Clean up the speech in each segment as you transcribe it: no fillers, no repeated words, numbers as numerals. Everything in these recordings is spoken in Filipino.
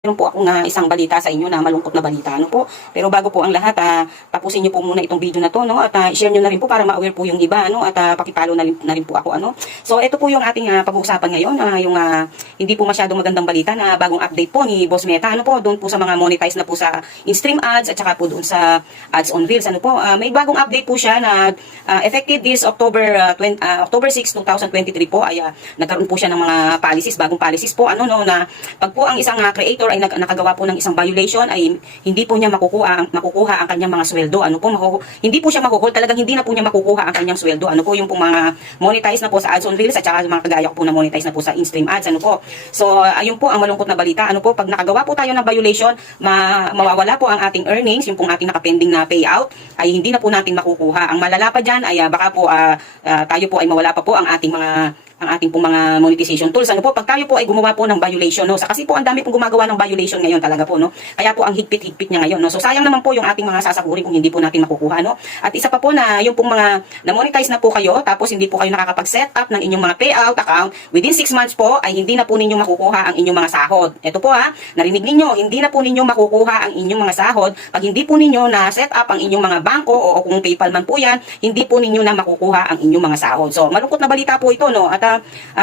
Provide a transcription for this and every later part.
Meron po akong isang balita sa inyo na malungkot na balita, ano po. Pero bago po ang lahat, tapusin niyo po muna itong video na to, no? At i-share niyo na rin po para ma-aware po yung iba, ano? At pakipalo na rin po ako, ano? So, ito po yung ating pag-uusapan ngayon, yung hindi po masyadong magandang balita na bagong update po ni Boss Meta, ano po, doon po sa mga monetize na po sa in-stream ads at saka po doon sa ads on Reels, ano po. May bagong update po siya na effective this October 6, 2023 po ay nagkaroon po siya ng mga policies, bagong policies po, ano, no, na pag po ang isang creator ay nakagawa po ng isang violation ay hindi po niya makukuha ang kanyang mga sweldo. Ano po, hindi po siya makukuha, talagang hindi na po niya makukuha ang kanyang sweldo. Ano po, yung po mga monetize na po sa ads on Reels at saka mga kagaya po na monetize na po sa in-stream ads. Ano po. So, ayun po ang malungkot na balita. Ano po, pag nakagawa po tayo ng violation, mawawala po ang ating earnings, yung pong ating nakapending na payout ay hindi na po natin makukuha. Ang malala pa dyan ay baka po tayo po ay mawala pa po ang ating pong mga monetization tools. Ano po, pag tayo po ay gumawa po ng violation, no? Kasi po ang dami pong gumagawa ng violation ngayon talaga po, no? Kaya po ang higpit-higpit niya ngayon, no? So sayang naman po yung ating mga sasakurin kung hindi po natin makukuha, no? At isa pa po na yung pong mga na-monetize na po kayo, tapos hindi po kayo nakakapag-set up ng inyong mga payout account, within 6 months po ay hindi na po ninyo makukuha ang inyong mga sahod. Ito po narinig ninyo, hindi na po ninyo makukuha ang inyong mga sahod pag hindi po ninyo na set up ang inyong mga bangko o kung PayPal man po yan, hindi po ninyo na makukuha ang inyong mga sahod. So malungkot na balita po ito, no? At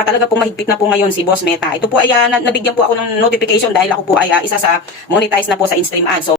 talaga pong mahigpit na po ngayon si Boss Meta. Ito po ay nabigyan po ako ng notification dahil ako po ay isa sa monetize na po sa in-stream ads. So